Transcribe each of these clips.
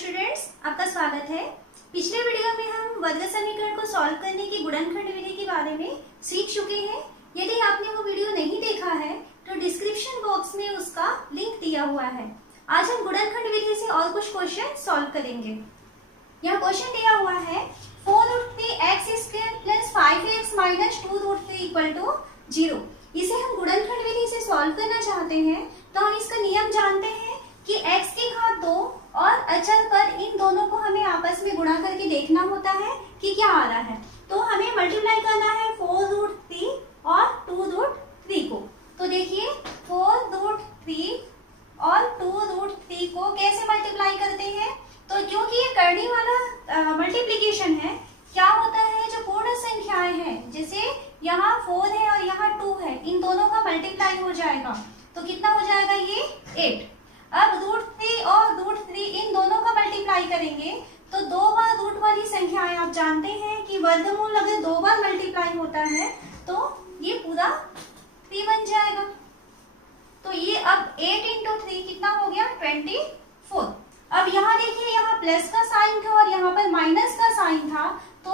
Students, आपका स्वागत है। पिछले वीडियो में हम वर्ग समीकरण को सॉल्व करने की गुणनखंड विधि के बारे में सीख चुके हैं। यदि आपने वो वीडियो नहीं देखा है तो डिस्क्रिप्शन बॉक्स में उसका लिंक दिया हुआ है। आज हम गुणनखंड विधि से और कुछ क्वेश्चन सॉल्व करेंगे। यह क्वेश्चन दिया हुआ है 4√3x² + 5x - 2√3 = 0। इसे हम गुणनखंड विधि से सॉल्व करना चाहते हैं तो हम इसका नियम जानते हैं कि x की घात 2 और अचर पर इन दोनों को हमें आपस में गुणा करके देखना होता है कि क्या आ रहा है। तो हमें मल्टीप्लाई करना है 4√3 और 2√3 को। तो देखिए 4√3 और 2√3 को कैसे मल्टीप्लाई करते हैं। तो क्योंकि ये करने वाला मल्टीप्लीकेशन है, क्या होता है जो पूर्ण संख्याएं हैं, जैसे यहाँ 4 है और यहाँ 2 है, इन दोनों का मल्टीप्लाई हो जाएगा तो कितना हो जाएगा ये 8। अब √3 और √3 इन दोनों का मल्टीप्लाई करेंगे तो 2 बार रूट वाली संख्याएं आप जानते हैं कि वर्गमूल अगर 2 बार मल्टीप्लाई होता है तो ये पूरा 3 बन जाएगा। तो ये अब 8 × 3 कितना हो गया 24। अब यहाँ देखिए, यहाँ प्लस का साइन था और यहाँ पर माइनस का साइन था, तो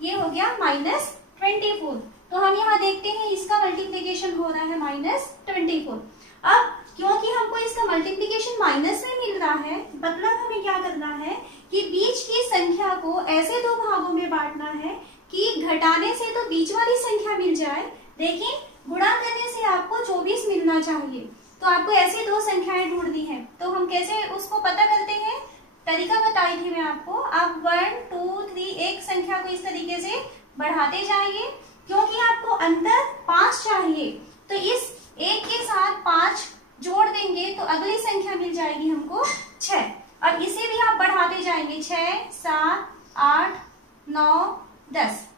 ये हो गया -24। तो हम यहाँ देखते हैं इसका मल्टीप्लीकेशन हो रहा है -24। अब क्योंकि हमको इसका मल्टीप्लीकेशन माइनस में मिल रहा है, मतलब हमें क्या करना है कि बीच की संख्या को ऐसे दो भागों में बांटना है कि घटाने से तो बीच वाली संख्या मिल जाए, लेकिन गुणा करने से आपको 24 मिलना चाहिए। तो आपको ऐसे दो संख्याएं ढूंढनी है। तो हम कैसे उसको पता करते हैं, तरीका बताई थी मैं आपको। आप 1 2 3 एक संख्या को इस तरीके से बढ़ाते जाइए, क्योंकि आपको अंदर 5 चाहिए, तो इस एक के साथ 5 जोड़ देंगे तो अगली संख्या मिल जाएगी हमको 6। अब इसे भी आप बढ़ाते जाएंगे 6 7 8 9 10।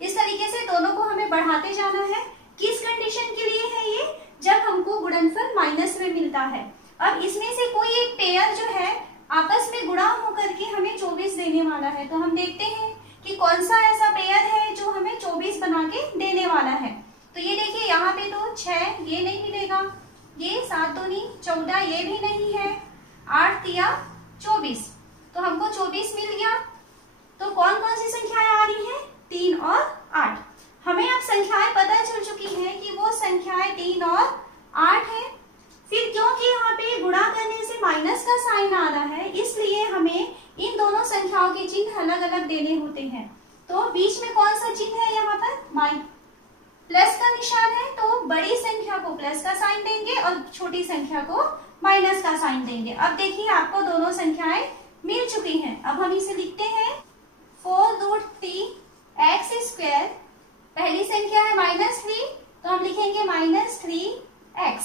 इस तरीके से दोनों को हमें बढ़ाते जाना है। किस कंडीशन के लिए है ये, जब हमको गुणनफल माइनस में मिलता है। अब इसमें से कोई एक पेयर जो है आपस में गुणा होकर के हमें 24 देने वाला है। तो हम देखते हैं कि कौन सा ऐसा पेयर है जो हमें 24 बना के देने वाला है। तो ये देखिए, यहाँ पे तो 6 ये नहीं मिलेगा, ये 7 दूनी 14 ये भी नहीं है, 8 तिया 24, तो हमको 24 मिल गया। तो कौन कौन सी संख्याएं आ रही हैं, 3 और 8। हमें अब संख्याएं पता चल चुकी हैं कि वो संख्याएं 3 और 8 है। फिर क्योंकि यहाँ पे गुणा करने से माइनस का साइन आ रहा है, इसलिए हमें इन दोनों संख्याओं के चिन्ह अलग अलग देने होते हैं। तो बीच में कौन सा चिन्ह है, यहाँ पर प्लस का निशान है, तो बड़ी संख्या को प्लस का साइन देंगे और छोटी संख्या को माइनस का साइन देंगे। अब देखिए आपको दोनों संख्याएं मिल चुकी हैं। अब हम इसे लिखते हैं 4√3x²। पहली संख्या है -3, तो हम लिखेंगे -3x।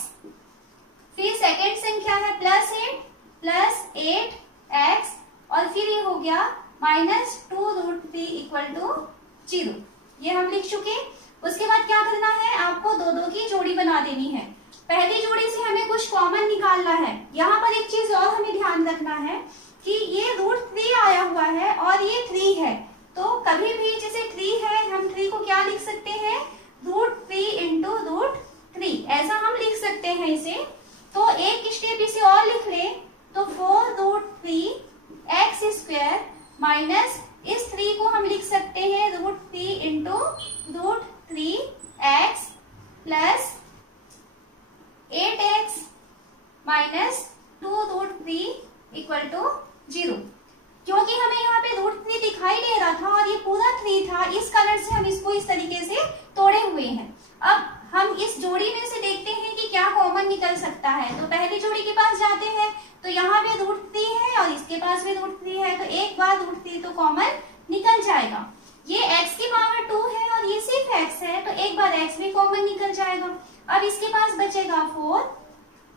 फिर सेकेंड संख्या है +8 +8x, और फिर ये हो गया -2√3 = 0। ये हम लिख चुके। उसके बाद क्या करना है, आपको दो दो की जोड़ी बना देनी है। पहली जोड़ी से हमें कुछ कॉमन निकालना है। यहाँ पर एक चीज और हमें ध्यान रखना है कि ये √3 आया हुआ है और ये 3 है, तो कभी भी जैसे 3 है, हम 3 को क्या लिख सकते हैं, √3 × √3, ऐसा हम लिख सकते हैं इसे। तो एक स्टेप इसे और लिख ले, तो 4√3x² माइनस इस 3 को हम लिख सकते हैं √3 × √3x प्लस 8x माइनस 2√3 = 0। क्योंकि हमें यहाँ पे √3 दिखाई दे रहा था और ये पूरा 3 था, इस कारण से हम इसको इस तरीके से तोड़े हुए हैं। अब हम इस जोड़ी में से देखते हैं कि क्या कॉमन निकल सकता है। तो पहली जोड़ी के पास जाते हैं, तो यहाँ पे √3 है और इसके पास भी √3 है, तो एक बार √3 तो कॉमन निकल जाएगा। ये x की पावर 2 है और ये सिर्फ x है, तो एक बार x भी कॉमन निकल जाएगा। अब इसके पास बचेगा 4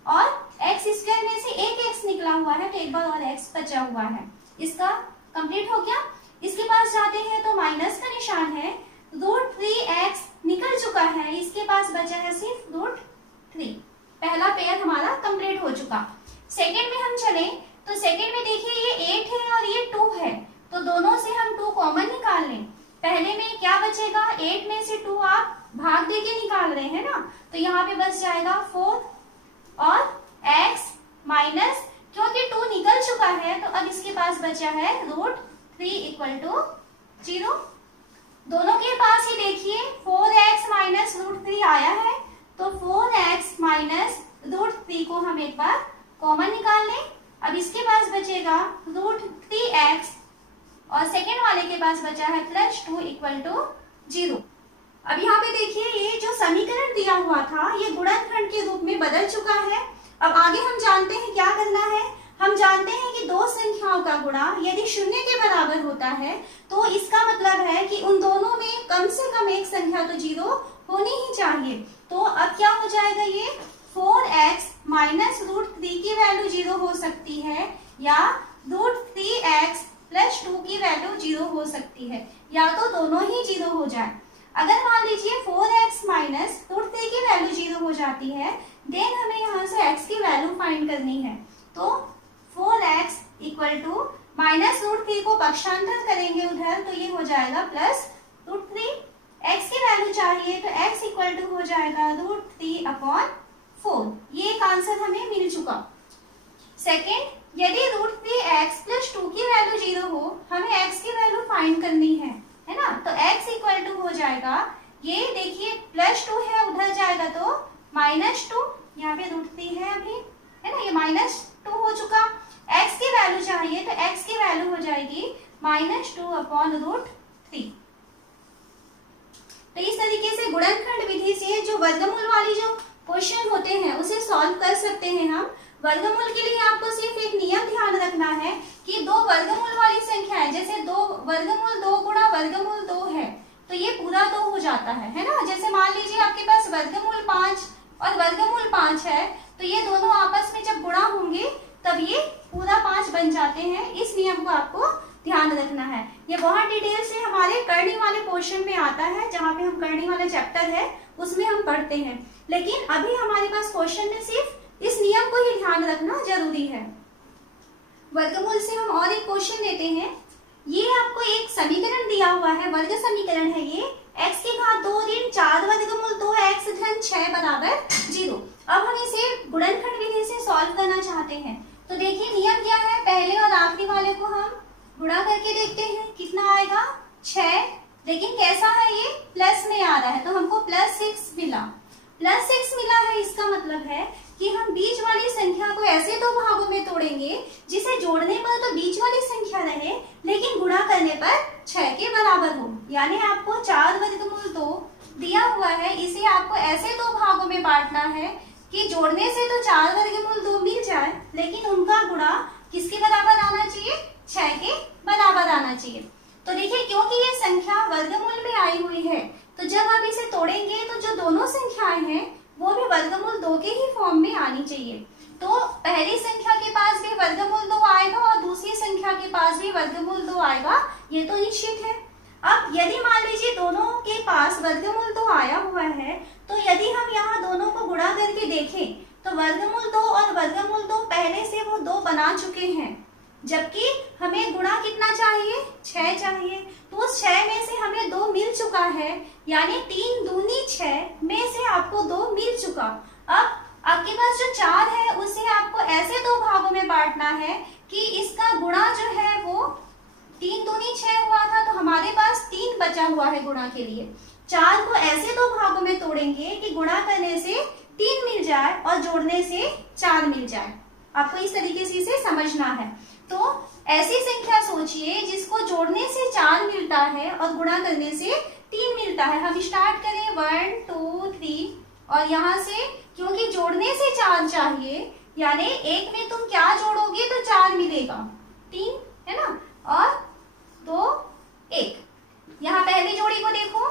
और x² में से एक x निकला हुआ है, तो एक बार और x बचा हुआ है। इसका कंप्लीट हो गया। इसके पास जाते हैं तो माइनस का निशान है, √3x निकल चुका है, इसके पास बचा है सिर्फ √3। पहला पेयर हमारा कंप्लीट हो चुका। सेकेंड में हम चले तो सेकेंड में देखिए ये 8 है और ये 2 है, तो दोनों से हम 2 कॉमन निकाल लें। पहले में क्या बचेगा, 8 में से 2 आप भाग दे के निकाल रहे हैं ना, तो यहाँ पे बच जाएगा 4 और x माइनस क्योंकि 2 निकल चुका है तो अब इसके पास बचा है √3 = 0। दोनों के पास ही देखिए 4x माइनस √3 आया है, तो 4x माइनस √3 को हम एक बार कॉमन निकाल लें। अब इसके पास बचेगा √3x और सेकेंड वाले के पास बचा है +2 = 0। अब यहाँ पे देखिए ये जो समीकरण दिया हुआ था ये गुणनखंड के रूप में बदल चुका है। अब आगे हम जानते हैं क्या करना है। हम जानते हैं कि दो संख्याओं का गुणा यदि 0 के बराबर होता है तो इसका मतलब है कि उन दोनों में कम से कम एक संख्या तो 0 होनी ही चाहिए। तो अब क्या हो जाएगा, ये 4x माइनस √3 की वैल्यू 0 हो सकती है या √3x + 2 की वैल्यू 0 हो सकती है, या तो दोनों ही 0 हो जाए। अगर मान लीजिए 4x माइनस √3 की वैल्यू 0 हो जाती है, देन हमें यहाँ से x की वैल्यू फाइंड करनी है। तो 4x = माइनस √3 को पक्षांतर करेंगे उधर तो ये हो जाएगा +√3। x की वैल्यू चाहिए तो x = हो जाएगा √3/4। ये एक आंसर हमें मिल चुका। सेकेंड, यदि √3x + 2 की वैल्यू 0 हो, हमें x की वैल्यू फाइंड करनी है ना। तो x = हो जाएगा, ये देखिए +2 है उधर जाएगा तो -2, यहाँ पे √3 है अभी, है ना, ये -2 हो चुका। x की वैल्यू चाहिए तो x की वैल्यू हो जाएगी -2/√3। तो इस तरीके से गुणनखंड विधि से जो वर्गमूल वाली जो क्वेश्चन होते हैं उसे सॉल्व कर सकते हैं हम। वर्गमूल के लिए आपको सिर्फ एक नियम ध्यान रखना है कि दो वर्गमूल वाली संख्याएं, जैसे 2 वर्गमूल 2 गुणा वर्गमूल 2 है तो ये पूरा 2 हो जाता है ना। जैसे मान लीजिए आपके पास वर्गमूल 5 और वर्गमूल 5 है तो ये दोनों आपस में जब गुणा होंगे तब ये पूरा 5 बन जाते हैं। इस नियम को आपको ध्यान रखना है। ये बहुत डिटेल से हमारे करनी वाले पोर्शन में आता है, जहाँ पे हम करनी वाला चैप्टर है उसमें हम पढ़ते हैं, लेकिन अभी हमारे पास क्वेश्चन में सिर्फ इस नियम को ही ध्यान रखना जरूरी है। वर्गमूल से हम और एक क्वेश्चन लेते हैं। ये आपको एक समीकरण दिया हुआ है, वर्ग समीकरण है ये, x की घात 2 ऋण 4 वर्गमूल 2x धन 6 = 0। अब हम इसे गुणनखंड विधि से सॉल्व करना चाहते हैं। तो देखिए नियम क्या है, पहले और आखिरी वाले को हम गुणा करके देखते हैं कितना आएगा 6, लेकिन कैसा है ये प्लस में आ रहा है तो हमको +6 मिला। +6 मिला है, इसका मतलब है कि हम बीच वाली संख्या को ऐसे 2 भागों में तोड़ेंगे जिसे जोड़ने पर तो बीच वाली संख्या रहे लेकिन गुणा करने पर 6 के बराबर हो। यानी आपको 4 वर्गमूल 2 दिया हुआ है, इसे आपको ऐसे 2 भागों में बांटना है कि जोड़ने से तो 4 वर्गमूल 2 मिल जाए लेकिन उनका गुणा किसके बराबर आना चाहिए, 6 के बराबर आना चाहिए। तो देखिए क्योंकि ये संख्या वर्गमूल में आई हुई है तो जब आप इसे तोड़ेंगे तो जो दोनों संख्याएं हैं वो भी वर्गमूल 2 के ही फॉर्म में आनी चाहिए। तो पहली संख्या के पास भी वर्गमूल 2 आएगा और दूसरी संख्या के पास भी वर्गमूल 2 आएगा, ये तो निश्चित है। अब यदि मान लीजिए दोनों के पास वर्गमूल 2 आया हुआ है तो यदि हम यहाँ दोनों को गुणा करके देखें तो वर्गमूल 2 और वर्गमूल 2 पहले से वो 2 बना चुके हैं, जबकि हमें गुणा कितना चाहिए, 6 चाहिए। तो उस 6 में से हमें 2 मिल चुका है, यानी 3 दूनी 6 में से आपको 2 मिल चुका। अब आपके पास जो 4 है उसे आपको ऐसे 2 भागों में बांटना है कि इसका गुणा जो है वो 3 दूनी 6 हुआ था तो हमारे पास 3 बचा हुआ है गुणा के लिए। 4 को ऐसे 2 भागों में तोड़ेंगे कि गुणा करने से 3 मिल जाए और जोड़ने से 4 मिल जाए। आपको इस तरीके से इसे समझना है। तो ऐसी संख्या सोचिए जिसको जोड़ने से 4 मिलता है और गुणा करने से 3 मिलता है। हम स्टार्ट करें 1 2 3 और यहाँ से क्योंकि जोड़ने से 4 चाहिए, यानी एक में तुम क्या जोड़ोगे तो 4 मिलेगा, 3 है ना, और 2 1। यहाँ पहली जोड़ी को देखो,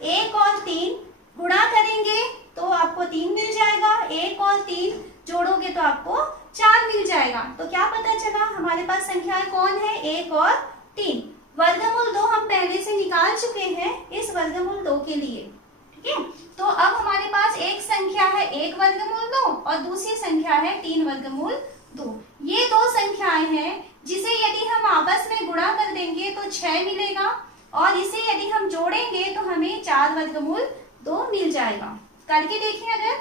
1 और 3 गुणा करेंगे तो आपको 3 मिल जाएगा, 1 और 3 जोड़ोगे तो आपको 4 मिल जाएगा। तो क्या पता चला हमारे पास संख्याएं कौन है, 1 और 3। वर्गमूल 2 हम पहले से निकाल चुके हैं इस वर्गमूल 2 के लिए, ठीक है। तो अब हमारे पास एक संख्या है 1 वर्गमूल 2 और दूसरी संख्या है 3 वर्गमूल 2। ये 2 संख्याएं हैं जिसे यदि हम आपस में गुणा कर देंगे तो 6 मिलेगा और इसे यदि हम जोड़ेंगे तो हमें 4 वर्गमूल 2 मिल जाएगा। करके देखें अगर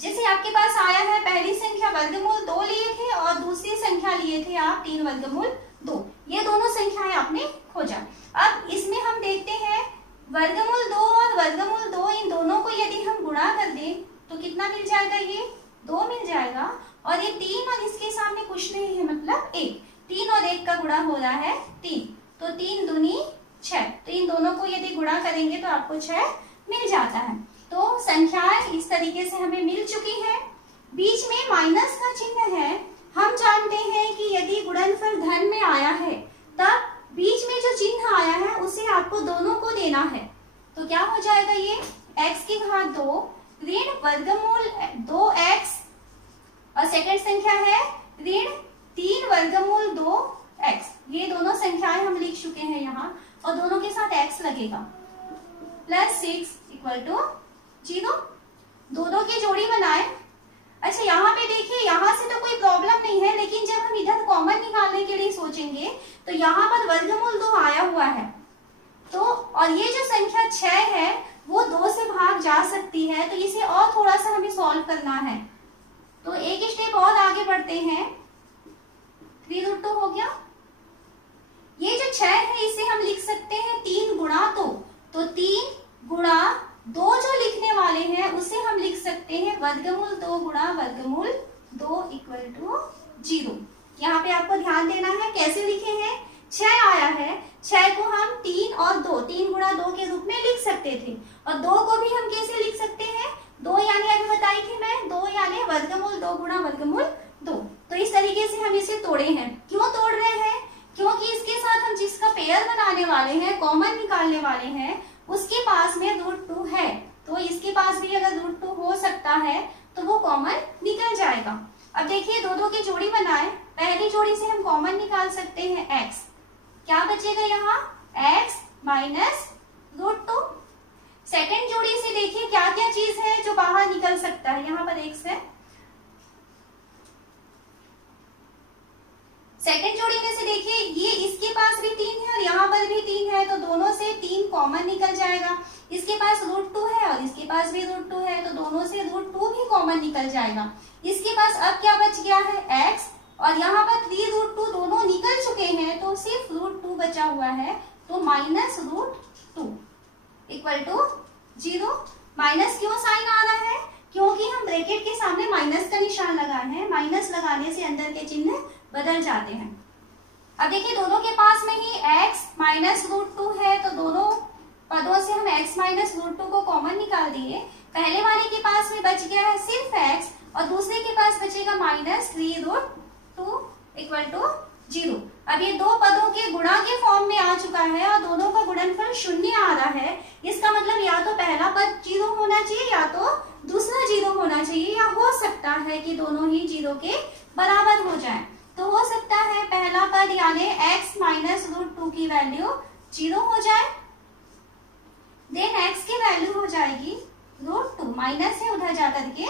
जैसे आपके पास आया है पहली संख्या वर्गमूल 2 लिए थे और दूसरी संख्या लिए थे आप 3 वर्गमूल 2, ये दोनों संख्याएं आपने खोजा। अब इसमें हम देखते हैं वर्गमूल 2 और वर्गमूल 2, इन दोनों को यदि हम गुणा कर दें तो कितना मिल जाएगा, ये 2 मिल जाएगा। और ये 3 और इसके सामने कुछ नहीं है मतलब 1, 3 और 1 का गुणा हो रहा है 3, तो 3 दूनी 6, तो इन दोनों को यदि गुणा करेंगे तो आपको 6 मिल जाता है। तो संख्याएं इस तरीके से हमें मिल चुकी हैं। बीच में माइनस का चिन्ह है। हम जानते हैं कि यदि गुणनफल धन में आया है तब बीच में जो चिन्ह आया है उसे आपको दोनों को देना है। तो क्या हो जाएगा, ये x की घात 2 ऋण वर्गमूल 2x और सेकंड संख्या है ऋण 3 वर्गमूल 2x। ये दोनों संख्याएं हम लिख चुके हैं यहाँ, और दोनों के साथ x लगेगा। Plus 6 equal to 0। दो की जोड़ी बनाए। अच्छा, यहाँ पे देखिए, यहाँ से तो कोई प्रॉब्लम नहीं है, लेकिन जब हम इधर कॉमन निकालने के लिए सोचेंगे तो यहाँ पर वर्गमूल 2 आया हुआ है, तो और ये जो संख्या 6 है वो 2 से भाग जा सकती है, तो इसे और थोड़ा सा हमें सॉल्व करना है। तो एक स्टेप और आगे बढ़ते हैं। 3√2 हो गया। ये जो 6 है इसे हम लिख सकते हैं 3 गुणा 2, तो 3 गुणा 2 जो लिखने वाले हैं उसे हम लिख सकते हैं वर्गमूल 2 गुणा वर्गमूल 2 इक्वल टू 0। यहाँ पे आपको ध्यान देना है कैसे लिखे हैं। 6 आया है, 6 को हम 3 और 2, 3 गुणा 2 के रूप में लिख सकते थे, और 2 को भी हम कैसे लिख सकते हैं, 2 यानी अभी बताई थी मैं, 2 यानी वर्गमूल 2 गुणा वर्गमूल 2। तो इस तरीके से हम इसे तोड़े हैं। क्यों तोड़ रहे हैं, क्योंकि इसके साथ हम जिसका पेयर बनाने वाले हैं, कॉमन निकालने वाले हैं, उसके पास में √2 है, तो इसके पास भी अगर √2 हो सकता है तो वो कॉमन निकल जाएगा। अब देखिए, दो की जोड़ी बनाए। पहली जोड़ी से हम कॉमन निकाल सकते हैं x, क्या बचेगा यहाँ, x माइनस √2। सेकेंड जोड़ी से देखिए क्या क्या चीज है जो बाहर निकल सकता है। यहाँ पर x है, सेकेंड जोड़ी में से देखिए ये इसके पास भी 3 है और यहाँ पर भी 3 है, तो दोनों से 3 कॉमन निकल जाएगा। इसके पास √2 है और इसके पास भी √2 है, तो दोनों से √2 भी कॉमन निकल जाएगा। इसके पास अब क्या बच गया है, x, और यहाँ पर 3√2 दोनों निकल चुके हैं, तो सिर्फ √2 बचा हुआ है, तो माइनस √2 इक्वल टू 0। माइनस क्यों साइन आ रहा है, क्योंकि हम ब्रैकेट के सामने माइनस का निशान लगाए हैं। माइनस लगाने से अंदर के चिन्ह बदल जाते हैं। अब देखिए, दोनों के पास में ही x माइनस √2 है, तो दोनों पदों से हम x माइनस √2 को कॉमन निकाल दिए। पहले वाले के पास में बच गया है सिर्फ x, और दूसरे के पास बचेगा माइनस 3√2 इक्वल टू 0। अब ये दो पदों के गुणा के फॉर्म में आ चुका है और दोनों का गुणनफल 0 आ रहा है। इसका मतलब या तो पहला पद 0 होना चाहिए या तो दूसरा 0 होना चाहिए, या हो सकता है कि दोनों ही 0 के बराबर हो जाए। तो हो सकता है पहला पद यानी x माइनस √2 की वैल्यू 0 हो जाए, देन x की वैल्यू हो जाएगी √2, माइनस है उधर जाकर के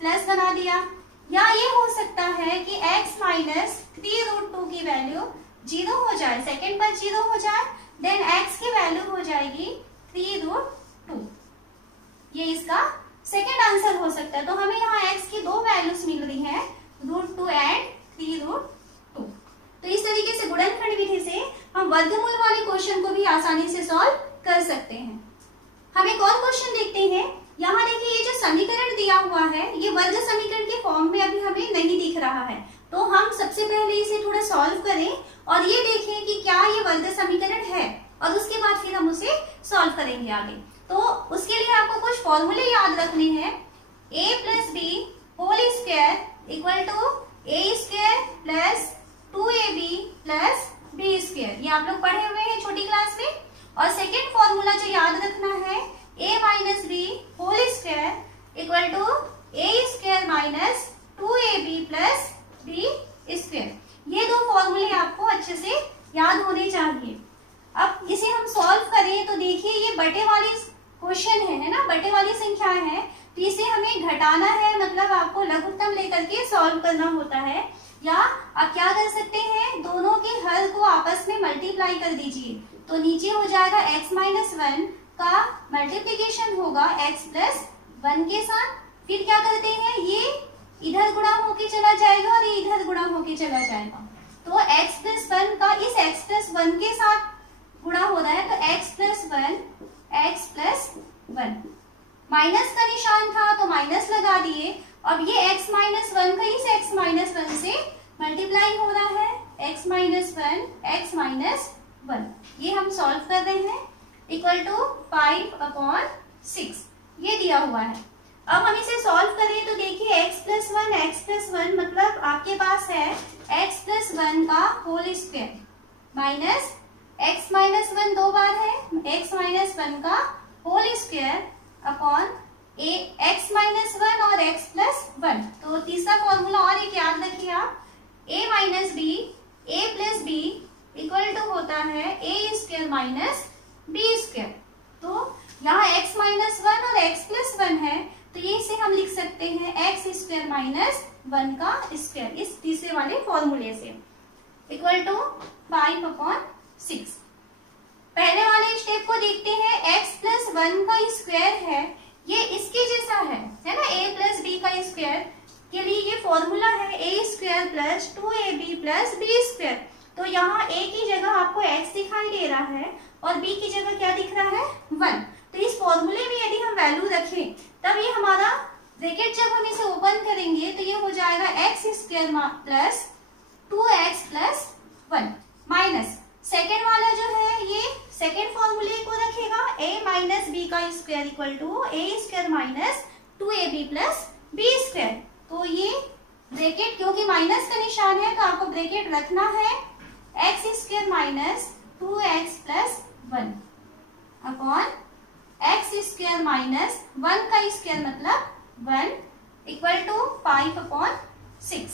प्लस बना दिया। या ये हो सकता है कि x माइनस 3√2 की वैल्यू 0 हो जाए, सेकेंड पद 0 हो जाए, देन x की वैल्यू हो जाएगी 3√2। ये इसका सेकेंड आंसर हो सकता है। तो हमें यहाँ x की दो वैल्यूज मिल रही है, √2 एंड 3√2। तो इस तरीके से गुणनखंड विधि से हम वर्गमूल वाले क्वेश्चन को भी आसानी से सॉल्व कर सकते हैं। हम एक और क्वेश्चन देखते हैं। यहाँ देखिए, ये जो समीकरण दिया हुआ है ये वर्ग समीकरण के फॉर्म में अभी हमें नहीं दिख रहा है, तो हम सबसे पहले इसे थोड़ा सॉल्व करें और ये देखें कि क्या ये वर्ग समीकरण है, और उसके बाद फिर हम उसे सॉल्व करेंगे आगे। तो उसके लिए आपको कुछ फॉर्मूले याद रखने हैं। a plus B whole square equal to a square plus 2ab plus b square, ये आप लोग पढ़े हुए हैं छोटी क्लास में। और सेकेंड फॉर्मूला जो याद रखना है, a minus B whole square equal to a square minus 2ab plus b square. ये दो फॉर्मूले आपको अच्छे से याद होने चाहिए। अब इसे हम सॉल्व करें तो देखिए, ये बटे वाली क्वेश्चन है ना, बटे वाली संख्याएं हैं, तो इसे हमें घटाना है, मतलब आपको लघुत्तम लेकर के सॉल्व करना होता है। या आप क्या कर सकते हैं, दोनों के हल को आपस में मल्टीप्लाई कर दीजिए, तो नीचे हो जाएगा x माइनस 1 का मल्टीप्लीकेशन होगा x प्लस 1 के साथ, फिर क्या करते हैं, ये इधर गुणा होके चला जाएगा और ये इधर गुणा होके चला जाएगा। तो x प्लस 1 का इस x प्लस 1 के साथ गुणा हो रहा है, तो x प्लस 1 माइनस का निशान था तो माइनस लगा दिए। अब ये x माइनस 1 का इस x माइनस 1 से मल्टीप्लाई हो रहा है, x माइनस 1 ये हम सॉल्व कर रहे हैं, इक्वल टू 5/6 ये दिया हुआ है। अब हम इसे सॉल्व करें तो देखिए x प्लस 1 मतलब आपके पास है x प्लस 1 का whole square minus x minus 1 दो बार है, x माइनस 1 का whole square upon x minus 1 और x प्लस 1। तो तीसरा फॉर्मूला और एक याद रखिए आप, a minus B a plus B equal to होता है a square minus b square. तो यहाँ x माइनस 1 और x प्लस 1 है, तो ये इसे हम लिख सकते हैं x स्क्वायर माइनस 1 का स्क्वायर, इस तीसरे वाले फॉर्मूले से, इक्वल टू 5/6। पहले वाले स्टेप को देखते हैं, x प्लस 1 का स्क्वायर है, ये इसके जैसा है ना, a प्लस b का स्क्वायर के लिए ये फॉर्मूला है a square plus 2ab plus b square. तो यहाँ a की जगह आपको x दिखाई दे रहा है और b की जगह क्या दिख रहा है 1। तो इस फॉर्मूले में यदि हम वैल्यू रखें तब ये हमारा ब्रैकेट जब हम इसे ओपन करेंगे तो ये हो जाएगा x square plus 2x plus 1 minus second वाला जो है ये सेकेंड फॉर्मूले को रखेगा a माइनस बी का square equal to a square minus 2ab plus b square. तो ये ब्रैकेट क्योंकि माइनस का निशान है तो आपको ब्रैकेट रखना है x square minus 2x plus 1 upon x square minus 1 का स्क्वायर मतलब 1 इक्वल टू 5/6।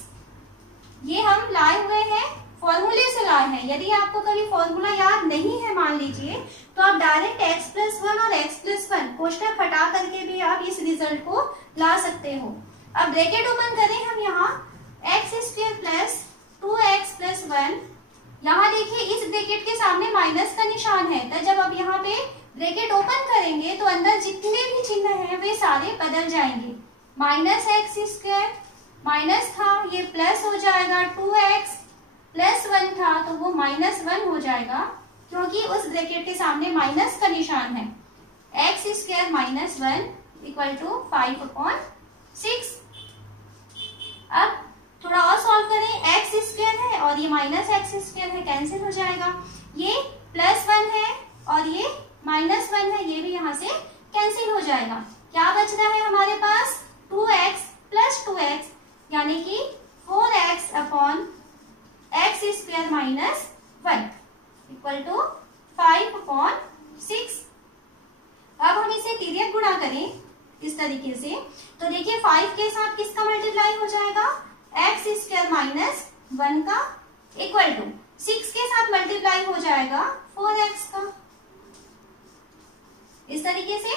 ये हम लाए हुए हैं फॉर्मूले से लाए हैं। यदि आपको कभी फॉर्मूला याद नहीं है मान लीजिए तो आप डायरेक्ट x प्लस 1 और x प्लस 1 कोष्ठक हटा करके भी आप इस रिजल्ट को ला सकते हो। अब ब्रैकेट ओपन करें हम यहाँ x square plus 2x plus 1, यहाँ देखिए इस ब्रैकेट के सामने माइनस का निशान है, तो जब आप यहाँ पे ब्रैकेट ओपन करेंगे तो अंदर जितने भी चिन्ह हैं वे सारे बदल जाएंगे। माइनस एक्स स्क्वायर माइनस था ये प्लस हो जाएगा, 2x प्लस 1 था तो वो -1 हो जाएगा क्योंकि उस ब्रैकेट के सामने माइनस का निशान है। x square minus 1 equal to 5/6। अब थोड़ा और सॉल्व करें, x स्क्वायर है और ये माइनस एक्स स्क्वायर है, कैंसिल हो जाएगा। ये +1 है और ये -1 है, ये भी यहाँ से कैंसिल हो जाएगा। क्या बच रहा है हमारे पास 2x प्लस 2x यानी कि 4x upon x square minus 1 equal to 5/6। अब हम इसे तिर्यक गुणा करें इस तरीके से तो देखिए 5 के साथ किसका मल्टीप्लाई हो जाएगा, x स्क्वायर माइनस 1 का इक्वल टू 6 के साथ मल्टीप्लाई हो जाएगा 4x का, इस तरीके से।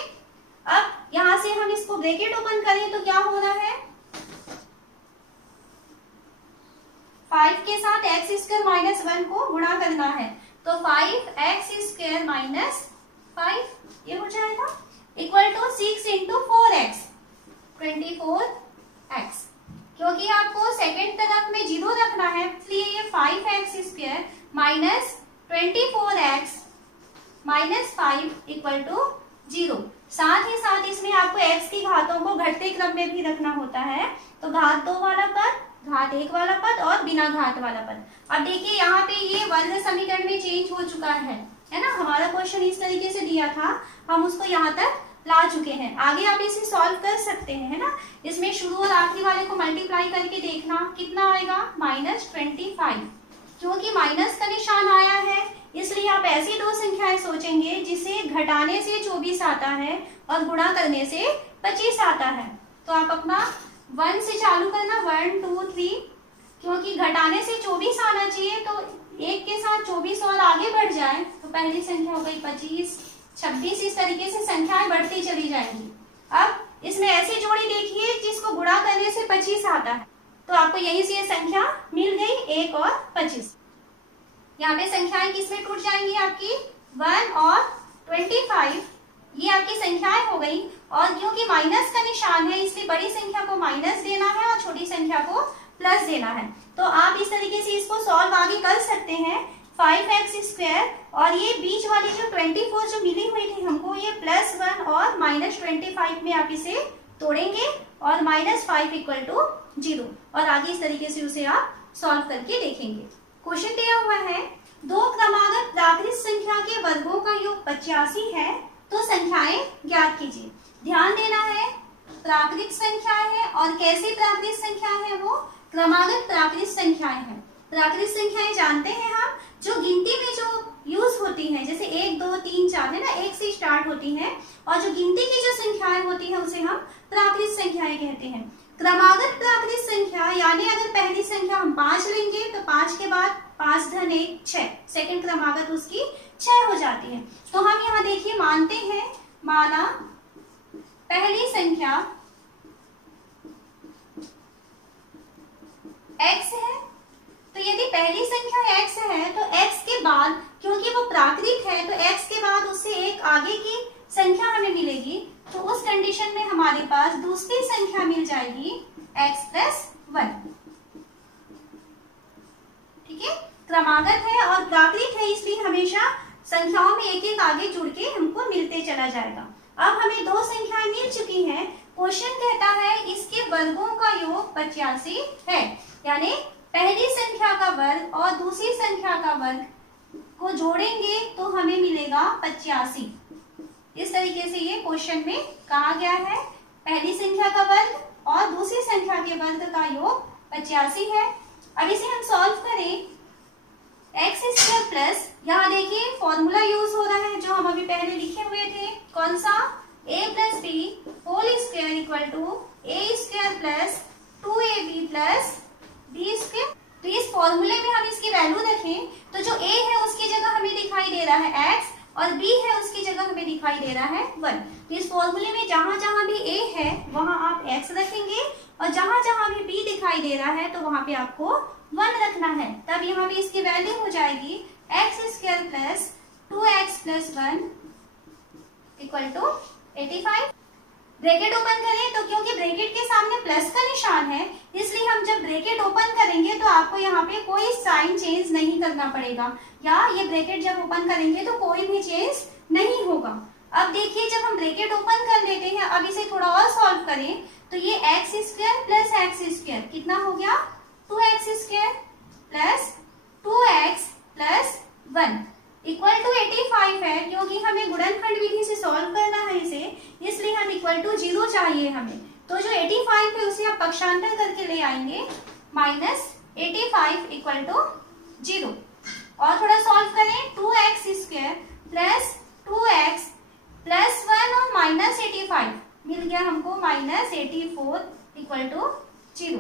अब यहां से हम इसको ब्रैकेट ओपन करें तो क्या हो रहा है, 5 के साथ x स्क्वायर माइनस 1 को गुणा करना है तो 5x स्क्वायर माइनस 5 ये हो जाएगा equal to 6 into 4x 24x। क्योंकि आपको सेकेंड तरफ में 0 रखना है इसलिए ये 5x square minus 24x minus 5 equal to 0। साथ ही साथ इसमें आपको x की घातों को घटते क्रम में भी रखना होता है, तो घात 2 वाला पद, घात 1 वाला पद और बिना घात वाला पद। अब देखिए यहाँ पे ये वर्ग समीकरण में चेंज हो चुका है ना, हमारा क्वेश्चन इस तरीके से दिया था, हम उसको यहाँ तक ला चुके हैं। आगे आप इसे सॉल्व कर सकते हैं, है ना। इसमें शुरू और आखिरी वाले को मल्टीप्लाई करके देखना कितना आएगा, -25। क्योंकि माइनस का निशान आया है इसलिए आप ऐसी दो संख्याएं सोचेंगे जिसे घटाने से 24 आता है और गुणा करने से 25 आता है। तो आप अपना 1 से चालू करना, 1 2 3, क्योंकि घटाने से 24 आना चाहिए तो 1 के साथ 24 और आगे बढ़ जाए तो पहली संख्या हो गई 25, 26, इस तरीके से संख्याएं बढ़ती चली जाएंगी। अब इसमें ऐसी जोड़ी देखिए जिसको गुणा करने से 25 आता है, तो आपको यहीं से ये संख्या मिल गई 1 और 25। यहाँ पे संख्याएं किसमें टूट जाएंगी आपकी, 1 और 25 ये आपकी संख्याएं हो गई, और क्योंकि माइनस का निशान है इसलिए बड़ी संख्या को माइनस देना है और छोटी संख्या को प्लस देना है। तो आप इस तरीके से इसको सॉल्व आगे कर सकते हैं। 5x² और ये बीच वाली जो 24 जो मिली हुई थी हमको, ये +1 और -25 में आप इसे तोड़ेंगे और -5 = 0, और आगे इस तरीके से उसे आप सॉल्व करके देखेंगे। क्वेश्चन दिया हुआ है, दो क्रमागत प्राकृत संख्या के वर्गों का योग 85 है, तो संख्याएं ज्ञात कीजिए। ध्यान देना है, प्राकृत संख्या है, और कैसी प्राकृत संख्या है वो क्रमागत प्राकृत संख्याएं हैं। प्राकृत संख्याएं जानते हैं हम, जो गिनती में जो यूज होती हैं, जैसे 1 2 3 4 है ना, 1 से स्टार्ट होती हैं, और जो गिनती की जो संख्याएं होती हैं उसे हम प्राकृत संख्याएं कहते हैं। क्रमागत प्राकृत संख्या यानी अगर पहली संख्या हम 5 लेंगे तो 5 के बाद 5 + 1 6, सेकंड क्रमागत उसकी 6 हो जाती है। तो हम यहाँ देखिए मानते हैं, माना पहली संख्या x है, तो यदि पहली संख्या x है तो x के बाद, क्योंकि वो प्राकृत है, तो x के बाद उससे एक आगे की संख्या हमें मिलेगी, तो उस कंडीशन में हमारे पास दूसरी संख्या मिल जाएगी x + 1। ठीक है, क्रमागत है और प्राकृत है, इसलिए हमेशा संख्याओं में एक एक आगे जुड़ के हमको मिलते चला जाएगा। अब हमें दो संख्याएं मिल चुकी हैं। क्वेश्चन कहता है इसके वर्गों का योग 85 है, यानी पहली संख्या का वर्ग और दूसरी संख्या का वर्ग को जोड़ेंगे तो हमें मिलेगा 85। इस तरीके से ये क्वेश्चन में कहा गया है, पहली संख्या का वर्ग और दूसरी संख्या के वर्ग का योग 85 है। अब इसे हम सॉल्व करें, x² प्लस, यहाँ देखिए फॉर्मूला यूज हो रहा है जो हम अभी पहले लिखे हुए थे, कौन सा, a + b whole square equal to a² plus 2ab plus b²। तो इस फॉर्मूले में हम इसकी वैल्यू रखें तो जो a है उसकी जगह हमें दिखाई दे रहा है x, और b है उसकी जगह हमें दिखाई दे रहा है 1। तो इस फॉर्मूले में जहां जहां भी a है वहां आप x रखेंगे, और जहां जहां भी b दिखाई दे रहा है तो वहां पे आपको 1 रखना है। तब यहाँ पे इसकी वैल्यू हो जाएगी x² plus 2x plus 1 equal to 85। Bracket open करें तो क्योंकि ब्रैकेट के सामने प्लस का निशान है, इसलिए हम जब ब्रैकेट ओपन करेंगे तो आपको यहाँ पे कोई साइन चेंज नहीं करना पड़ेगा, या ये ब्रैकेट जब ओपन करेंगे तो कोई भी चेंज नहीं होगा। अब देखिए जब हम ब्रैकेट ओपन कर लेते हैं, अब इसे थोड़ा और सॉल्व करें तो ये x² प्लस x² कितना हो गया, 2x² plus 2x plus 1 equal to 85 है। क्योंकि हमें गुणनखंड विधि से सॉल्व करना है इसे, इसलिए हम इक्वल टू 0 चाहिए हमें। तो जो 85 है उसे आप पक्षांतर करके ले आएंगे, -85 इक्वल टू 0। और थोड़ा सॉल्व करें, 2x² प्लस 2x प्लस 1 और -85 मिल गया हमको -84 इक्वल टू 0।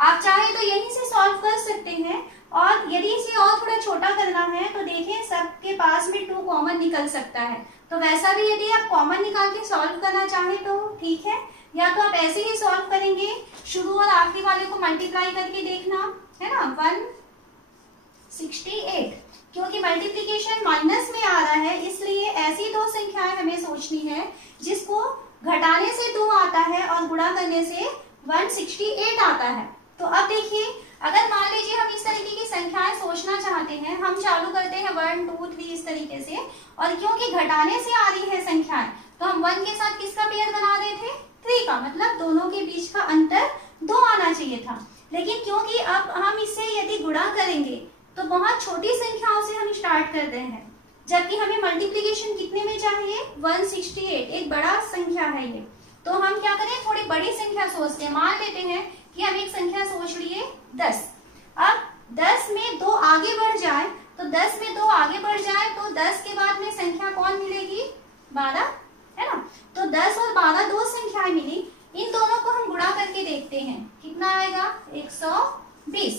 आप चाहे तो यहीं से सॉल्व कर सकते हैं, और यदि इसे और थोड़ा छोटा करना है तो देखिए सबके पास में 2 कॉमन निकल सकता है, तो वैसा भी यदि आप कॉमन निकाल के सॉल्व करना चाहें तो ठीक है, या तो आप ऐसे ही सॉल्व करेंगे, शुरू और आखिरी वाले को मल्टीप्लाई करके देखना है ना, 168। क्योंकि मल्टीप्लीकेशन माइनस में आ रहा है, इसलिए ऐसी दो संख्याएं हमें सोचनी है जिसको घटाने से 2 आता है और गुणा करने से 168 आता है। तो अब देखिए, अगर मान लीजिए हम इस तरीके की संख्याएं सोचना चाहते हैं, हम चालू करते हैं 1 2 3 इस तरीके से, और क्योंकि घटाने से आ रही है संख्याएं तो हम 1 के साथ किसका पेयर बना रहे थे, 3 का, मतलब दोनों के बीच का अंतर 2 आना चाहिए था। लेकिन क्योंकि अब हम इससे यदि गुणा करेंगे तो बहुत छोटी संख्याओं से हम स्टार्ट कर रहे हैं, जबकि हमें मल्टीप्लीकेशन कितने में चाहिए, 168, एक बड़ा संख्या है ये। तो हम क्या करें, थोड़ी बड़ी संख्या सोचते हैं। मान लेते हैं कि हम एक संख्या सोच लिए 10। अब 10 में 2 आगे बढ़ जाए, तो 10 में 2 आगे बढ़ जाए तो 10 के बाद में संख्या कौन मिलेगी, 12 है ना। तो 10 और 12 दो संख्याएं मिली, इन दोनों को हम गुणा करके देखते हैं कितना आएगा, 120।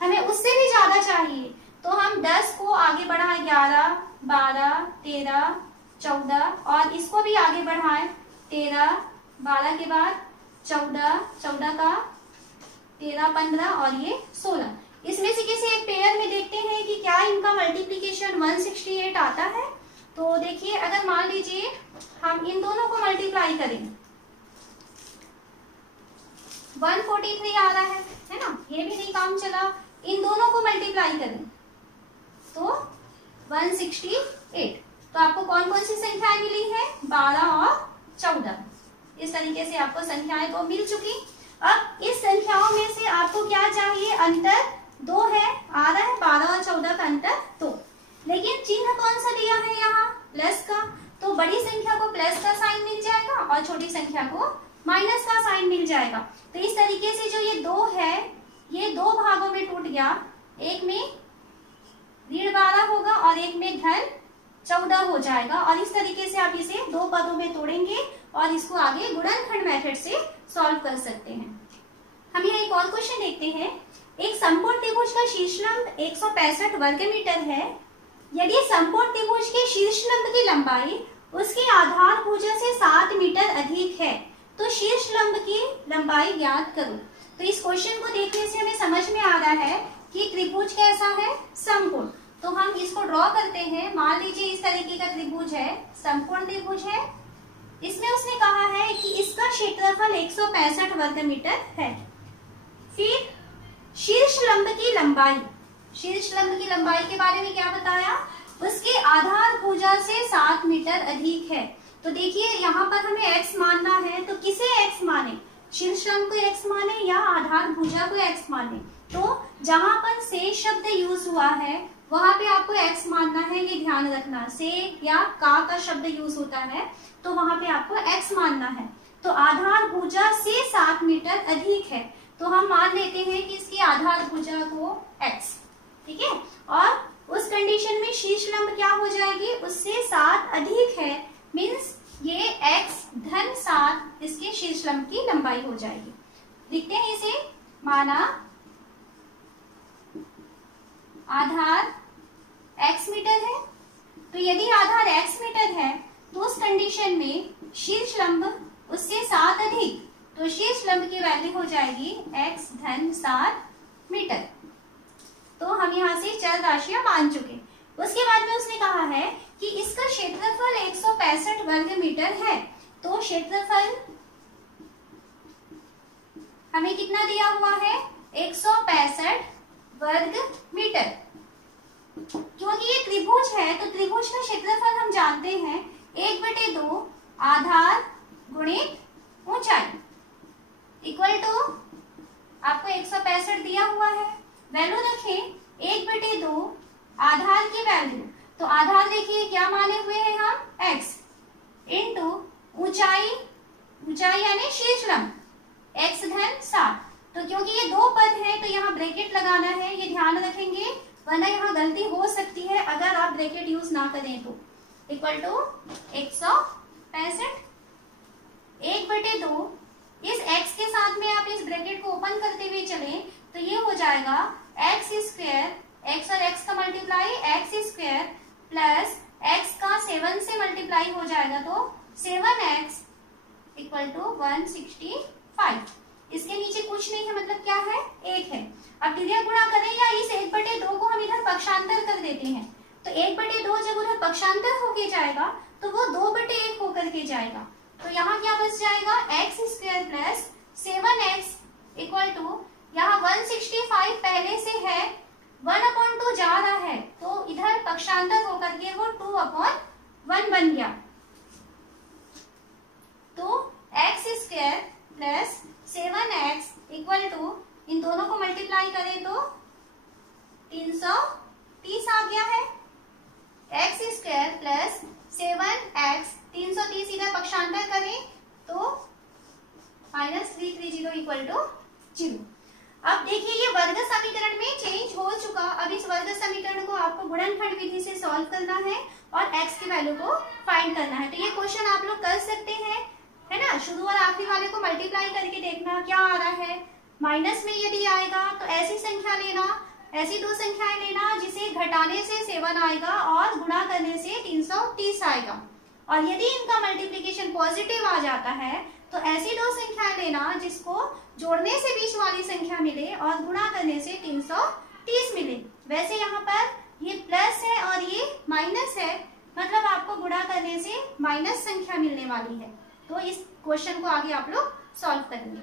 हमें उससे भी ज्यादा चाहिए, तो हम 10 को आगे बढ़ाए 11 12 13 14, और इसको भी आगे बढ़ाए 13 12 के बाद 14 14 का 13 15 और ये 16। इसमें से किसी एक पेयर में देखते हैं कि क्या इनका मल्टीप्लीकेशन 168 आता है। तो देखिए, अगर मान लीजिए हम इन दोनों को मल्टीप्लाई करें, 143 आ रहा है ना, ये भी नहीं काम चला, इन दोनों को मल्टीप्लाई करें तो 168। तो आपको कौन कौन सी संख्याएं मिली है, 12 और 14। इस तरीके से आपको संख्याएं तो मिल चुकी। अब इस संख्याओं में से आपको क्या चाहिए, अंतर 2 है, आ रहा है 12 और 14 का अंतर 2, लेकिन चिन्ह कौन सा दिया है यहाँ, प्लस का। तो बड़ी संख्या को प्लस का साइन मिल जाएगा और छोटी संख्या को माइनस का साइन मिल जाएगा। तो इस तरीके से जो ये 2 है ये 2 भागों में टूट गया, एक में ऋण 12 होगा और एक में धन 14 हो जाएगा। और इस तरीके से आप इसे 2 पदों में तोड़ेंगे और इसको आगे गुणनखंड मेथड से सॉल्व कर सकते हैं। हम यहाँ एक और क्वेश्चन देखते हैं। एक समकोण त्रिभुज का शीर्षलंब 165 वर्ग मीटर है। यदि समकोण त्रिभुज के शीर्षलंब की लंबाई उसकी आधार भुजा से 7 मीटर अधिक है तो शीर्षलंब की लंबाई ज्ञात करो। तो इस क्वेश्चन को देखने से हमें समझ में आ रहा है कि त्रिभुज कैसा है, समकोण। तो हम इसको ड्रॉ करते हैं। मान लीजिए इस तरीके का त्रिभुज है, समकोण त्रिभुज है। इसमें उसने कहा है कि इसका क्षेत्रफल 165 वर्ग मीटर है। फिर शीर्षलंब की लंबाई, शीर्षलंब की लंबाई के बारे में क्या बताया, उसके आधार भुजा से 7 मीटर अधिक है। तो देखिए यहाँ पर हमें x मानना है, तो किसे x माने, शीर्षलंब को x माने या आधार भुजा को x माने। तो जहां पर से शब्द यूज हुआ है वहां पे आपको x मानना है, ये ध्यान रखना। से या का शब्द यूज होता है तो वहां पे आपको x मानना है। तो आधार भुजा से 7 मीटर अधिक है, तो हम मान लेते हैं कि इसकी आधार भुजा को x, ठीक है। और उस कंडीशन में शीर्षलंब क्या हो जाएगी, उससे 7 अधिक है, मीन्स ये x धन 7 इसके शीर्षलंब की लंबाई हो जाएगी। लिखते हैं इसे, माना आधार x मीटर है। तो यदि आधार x मीटर है तो उस कंडीशन में शीर्षलंब उससे 7 अधिक, तो शीर्षलंब की वैल्यू हो जाएगी x धन 7 मीटर। तो हम यहाँ से चर राशियां मान चुके। उसके बाद में उसने कहा है कि इसका क्षेत्रफल 165 वर्ग मीटर है। तो क्षेत्रफल हमें कितना दिया हुआ है, 165 वर्ग मीटर। क्योंकि ये त्रिभुज है तो त्रिभुज का क्षेत्रफल हम जानते हैं 1/2 आधार गुणित ऊंचाई इक्वल टू, आपको 165 दिया हुआ है, वैल्यू रखें 1/2 आधार की वैल्यू। तो आधार देखिए क्या माने हुए हैं हम, x इंटू ऊंचाई, ऊंचाई यानी शीर्षलंब x धन 7। तो क्योंकि ये 2 पद हैं तो यहाँ ब्रैकेट लगाना है, ये ध्यान रखेंगे, वरना यहाँ गलती हो सकती है अगर आप ब्रैकेट यूज ना करें तो। इक्वल टू 165 1/2, इस x के साथ में आप इस ब्रैकेट को ओपन करते हुए चलें तो ये हो जाएगा x स्क्वायर, x और x का multiply x square plus x का 7 से मल्टीप्लाई हो जाएगा तो 7x इक्वल टू 165। इसके नीचे कुछ नहीं है, मतलब क्या है, 1 है। अब तिर्यक गुणा करें या इस 1/2 को हम इधर पक्षांतर कर देते हैं। तो 1/2 जब उधर पक्षांतर होके जाएगा तो वो 2/1 होकर के जाएगा। तो यहाँ क्या बच जाएगा, x square plus 7x equal to, यहाँ 165 पहले से है, 1/2 जा रहा है तो इधर पक्षांतर होकर के वो 2/1 बन गया। तो x square plus 7x equal to, इन दोनों को मल्टीप्लाई करें तो 330 आ गया है। x स्क्वायर प्लस 7x, 330 इधर पक्षांतर करें तो -330 इक्वल टू 0। अब देखिए ये वर्ग समीकरण में चेंज हो चुका। अब इस वर्ग समीकरण को आपको गुणनखंड विधि से सॉल्व करना है और x की वैल्यू को फाइंड करना है। तो ये क्वेश्चन आप लोग कर सकते हैं, है ना। शुरू और आखिरी वाले को मल्टीप्लाई करके देखना क्या आ रहा है। माइनस में यदि आएगा तो ऐसी संख्या लेना, ऐसी 2 संख्याएं लेना जिसे घटाने से 7 आएगा और गुणा करने से 330 आएगा। और यदि इनका मल्टीप्लिकेशन पॉजिटिव आ जाता है तो ऐसी 2 संख्याएं लेना जिसको जोड़ने से बीच वाली संख्या मिले और गुणा करने से 330 मिले। वैसे यहाँ पर ये प्लस है और ये माइनस है, मतलब आपको गुणा करने से माइनस संख्या मिलने वाली है। तो इस क्वेश्चन को आगे आप लोग सॉल्व करेंगे।